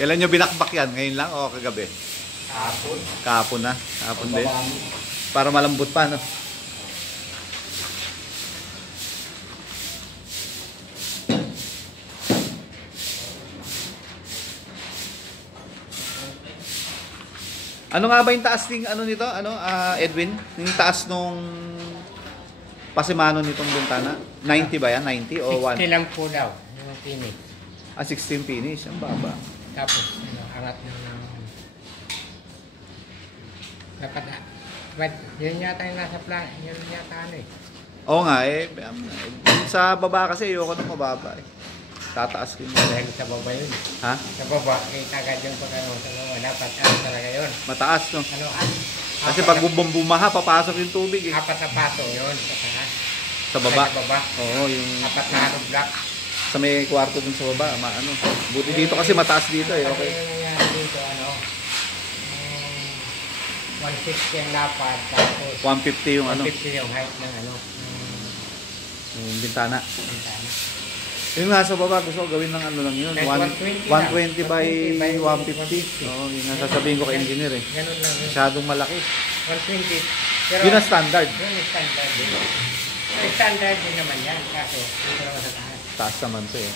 Kailan nyo binakbak yan? Ngayon lang o kagabi? Kahapon. Kahapon na. Kahapon din. Para malambot pa, no? Ano nga ba yung taas ng ano nito? Ano, Edwin? Yung taas nung pasimano nitong bintana? 90 ba yan? 90 o 1? 60 lang po daw. Yung finish. 16 finish. Ang baba. Tapos, angat na ng... Dapat na. But, yun yata yung nasa plan. Yun yata ano eh. Oo nga eh. Sa baba kasi ayoko nang mababa eh. Tataas ko yun. Dahil sa baba yun. Ha? Sa baba, kita agad yung pag ano. Sa baba, dapat ano talaga yun. Mataas, no? Ano, Kasi pag bumaha, papasok yung tubig eh. 4 na paso yun. Sa taas. Sa baba? Sa baba. Oo, yung 4 na ano block. sa may kwarto dun sa baba. Ano. Buti dito kasi mataas dito eh. Okay. Dito, ano, 160 ang lapad. Tapos, 150 yung ano. 150 yung height ng ano. Yung bintana. Bintana. Yung nga sa baba, gusto ko gawin ng ano lang yun. 120 by 150. Oo, yun nga sasabihin ko kay engineer eh. Ganun lang yun. Masyadong malaki. 120. Pero, Yun ang standard. yun ang standard din. Standard din naman yan. Kaso, dito naman sa taas. Taas naman to eh.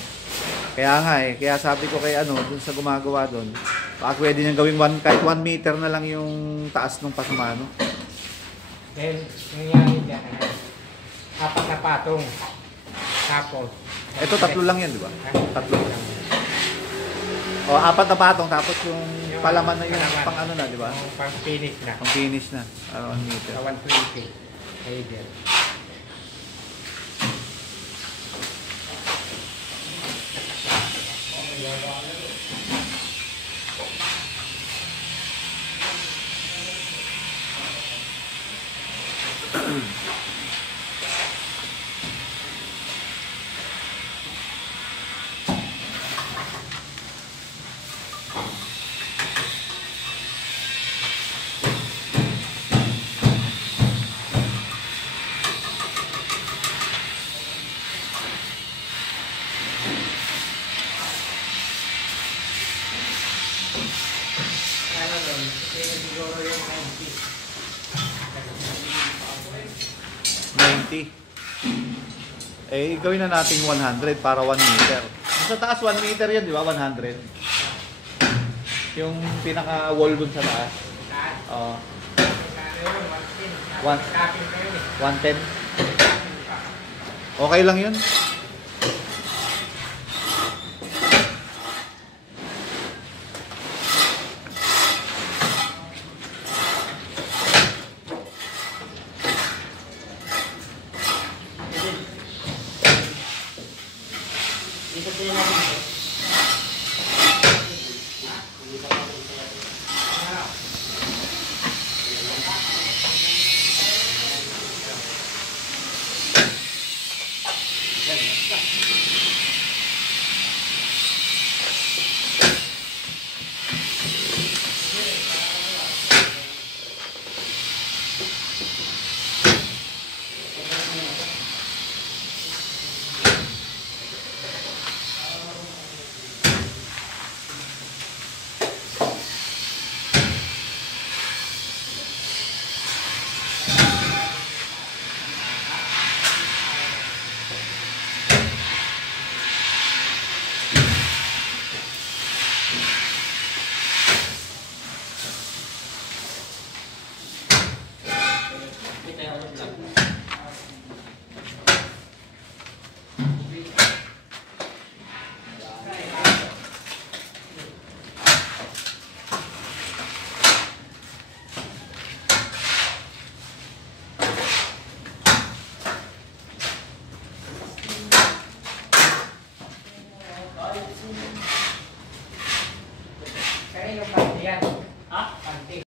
Kaya nga eh. Kaya sabi ko kay ano, dun sa gumagawa dun, baka pwede niyang gawing kahit 1 meter na lang yung taas ng pasamano. Then, nangyari dyan, 4 na patong. Tapos, Ito, 3 lang yan, di ba? 3 lang. O, 4 na patong, tapos yung palaman na yung pang ano na, di ba? yung pang finish na. Pang finish na. 1 meter. Sa 120. Ayun. Ano nun? Siguro yung 90. Eh, gawin na natin 100 para 1 meter. Sa taas, 1 meter yan, di ba? 100. Yung pinaka-wall dun sa taas. Oo. 110. Okay lang yun.